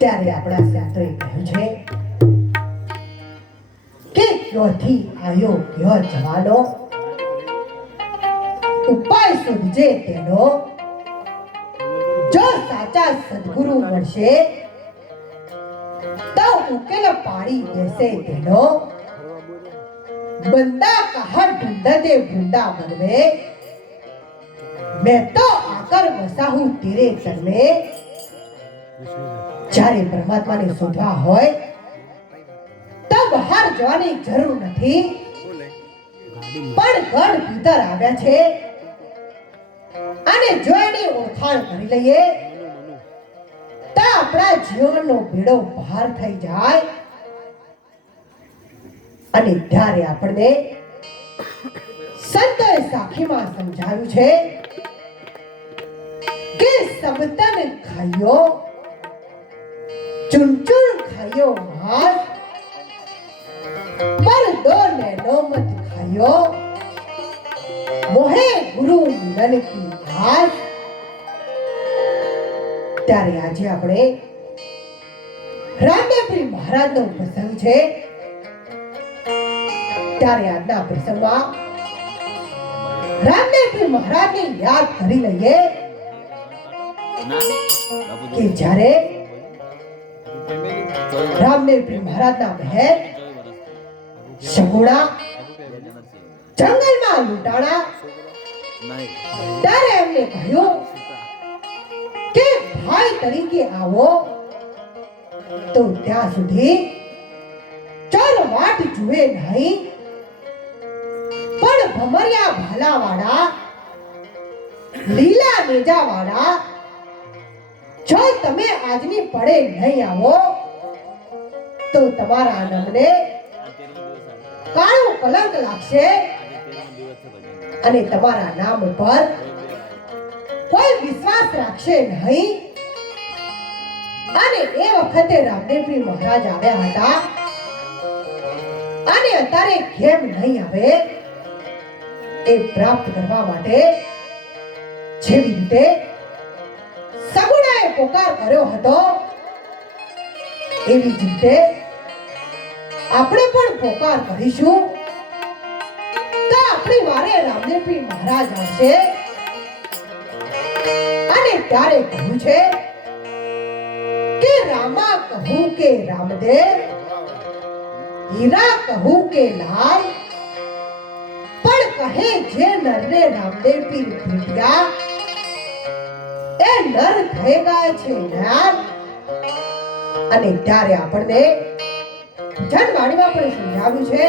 ત્યારે આપણા શાસ્ત્રે કહ્યું છે કે ક્યોથી આયો ક્યો જવાનો ઉપાય શોધજે તેનો જો સાચા સદગુરુ મળશે તો ઉકેલ પાડી દેશે તેનો બંદા કહા ઢૂંઢતે વૃંદાવન में मैं तो आकर बसा हूं तेरे चर में જ્યારે પરમાત્માને શોધવા હોય તો બહાર જવાની જરૂર નથી પણ ઘર ભીતર આવ્યા છે અને જો એની ઓળખાણ કરી લઈએ તો આપણા જીવનનો બેડો પાર થઈ જાય અને ત્યારે આપણને સંતોએ સાખીમાં સમજાવ્યું છે કે સબતન ખાયો चुन चुन खायो हाथ पर दो नैनो मत खायो मोहे गुरु मिलन की घास ત્યારે આજે આપણે રામદેવજી મહારાજનો પ્રસંગ છે ત્યારે આજના પ્રસંગમાં રામદેવજી મહારાજને યાદ કરી લઈએ કે જ્યારે રામદેવજી મહારાજના મહેલ સગુણા જંગલમાં લૂંટાણા ત્યારે એમને કહ્યું કે ભાઈ તરીકે આવો તો ત્યાં સુધી ચાર વાટ જુએ નહીં પણ ભમરિયા ભાલાવાળા લીલા નેજાવાળા જો તમે આજની પડે નહીં આવો તો તમારા નામને કાળું કલંક લાગશે અને તમારા નામ પર કોઈ વિશ્વાસ રાખશે નહીં. અને એ વખતે રામદેવજી મહારાજ આવ્યા હતા અને અત્યારે કેમ નહીં આવે એ પ્રાપ્ત કરવા માટે જેવી રીતે સગુણાએ પોકાર કર્યો હતો એવી જ રીતે આપણે પણ પોકાર કરીશું તો આપણી વારે રામદેવજી મહારાજ આવશે અને ત્યારે કહ્યું છે કે રામા કહું કે રામદેવ, હીરા કહું કે લાલ, પણ કહે જે નરને રામદેવ પીર ભેટ્યા એ નર થઈ ગયા છે જ્ઞાન. અને ત્યારે આપણને જનવાણીમાં પણ સમજાવ્યું છે